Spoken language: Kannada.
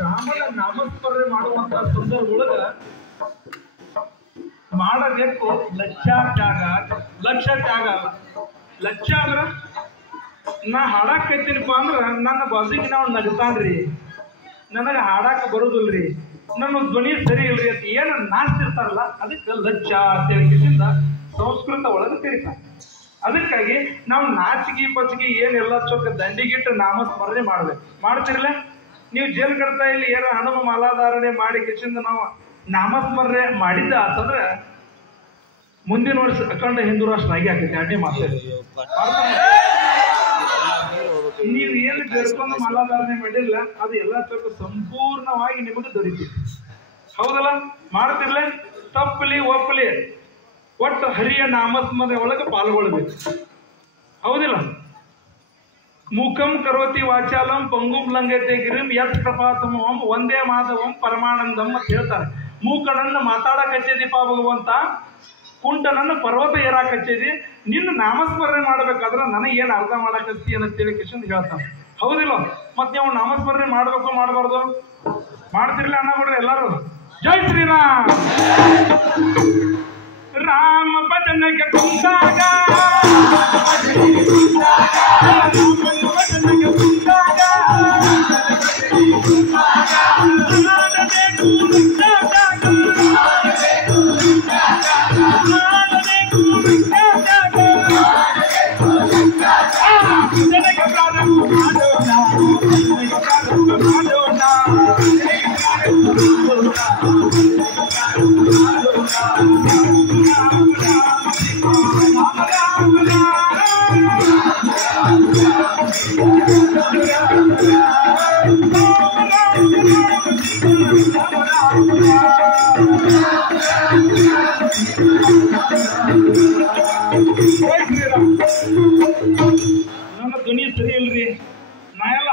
ರಾಮನ ನಾಮಸ್ಮರಣೆ ಮಾಡುವಂತ ಸಂದರ್ಭ ಒಳಗ ಮಾಡಬೇಕು ಲಕ್ಷ್ಯ ತ್ಯಾಗ. ಲಕ್ಷ್ಯ ತ್ಯಾಗ ಅಲ್ಲ, ಲಕ್ಷ್ಯ ಅಂದ್ರ ನಾ ಹಾಡಾಕತ್ತೀನಪ್ಪ ಅಂದ್ರ ನನ್ನ ಬಾಜಿಗೆ ನಾವು ನಗ್ತಾನ್ರಿ, ನನಗೆ ಹಾಡಾಕ ಬರುದಿಲ್ರಿ, ನನ್ನ ಧ್ವನಿ ಸರಿ ಇಲ್ರಿ ಅಂತ ಏನು ನಾಚ್ತಿರ್ತಾರಲ್ಲ ಅದಕ್ಕೆ ಲಕ್ಷ್ಯ ಅಂತ ಹೇಳಿಕೆಯಿಂದ ಸಂಸ್ಕೃತ ಒಳಗೆ ಕರೀತಾರೆ. ಅದಕ್ಕಾಗಿ ನಾವು ನಾಚಿಗೆ ಪಚಿಗೆ ಏನೆಲ್ಲ ಚೊಕ್ಕ ದಂಡಿಗಿಟ್ಟು ನಾಮಸ್ಮರಣೆ ಮಾಡ್ಬೇಕು. ಮಾಡ್ತಿರ್ಲ ನೀವು ಜೇಲ್ ಕಡ್ತಾ ಇಲ್ಲಿ ಏನೋ ಹನುಮ ಮಾಲಾಧಾರಣೆ ಮಾಡಿ ಕಿಚಿಂದ ನಾವು ನಾಮಸ್ಮರಣೆ ಮಾಡಿದ್ದ ಅಂತಂದ್ರೆ ಮುಂದಿನ ವರ್ಷ ಅಖಂಡ ಹಿಂದೂ ರಾಷ್ಟ್ರ ಆಗಿ ಆಗ್ತೈತೆ. ಅಡ್ಡಿ ಮಾತಾಡಿ ನೀವು ಏನು ಬೇಡ್ಕೊಂಡು ಮಾಲಾಧಾರಣೆ ಮಾಡಿಲ್ಲ ಅದು ಎಲ್ಲ ಚೊಕ್ಕ ಸಂಪೂರ್ಣವಾಗಿ ನಿಮಗೆ ದೊರೀತೈತಿ. ಹೌದಲ್ಲ? ಮಾಡ್ತಿರ್ಲೆ ತಪ್ಪಲಿ ಒಪ್ಪಲಿ ಒಟ್ಟು ಹರಿಯ ನಾಮಸ್ಮರಣೆ ಒಳಗೆ ಪಾಲ್ಗೊಳ್ಬೇಕು. ಹೌದಿಲ್ಲ? ಮೂಕಂ ಕರೋತಿ ವಾಚಾಲಂ ಪಂಗುಂ ಲಂಘತೆ ಗಿರಿಂ ಯತ್ ಕೃಪಾತಮಂ ಒಂದೇ ಮಾಧವಂ ಪರಮಾನಂದಂ ಅಂತ ಹೇಳ್ತಾರೆ. ಮೂಕನನ್ನು ಮಾತಾಡಕಚ್ಚೇದಿಪ್ಪ ಭಗವಂತ, ಕುಂಟನನ್ನು ಪರ್ವತ ಏರಾಕಚ್ಚೇದಿ, ನಿನ್ನ ನಾಮಸ್ಮರಣೆ ಮಾಡ್ಬೇಕಾದ್ರೆ ನನಗೇನು ಅರ್ಥ ಮಾಡಕತ್ತಿ ಅನ್ನತ್ತೇಳಿ ಕಿಶನ್ ಹೇಳ್ತಾನೆ. ಹೌದಿಲ್ಲ? ಮತ್ತೆ ನೀವು ನಾಮಸ್ಮರಣೆ ಮಾಡ್ಬೇಕು ಮಾಡಬಾರ್ದು? ಮಾಡ್ತಿರ್ಲಿ ಅನ್ನ ಬಿಡ್ರಿ ಎಲ್ಲರೂ. ಜೈ ಶ್ರೀರಾಮ್. ರಾಮ ಭಜನೆಗೆ ಕುಂತಾಗ ನನ್ನ ಧ್ವನಿ ಸರಿ ಇಲ್ರಿ. ನಾ ಎಲ್ಲ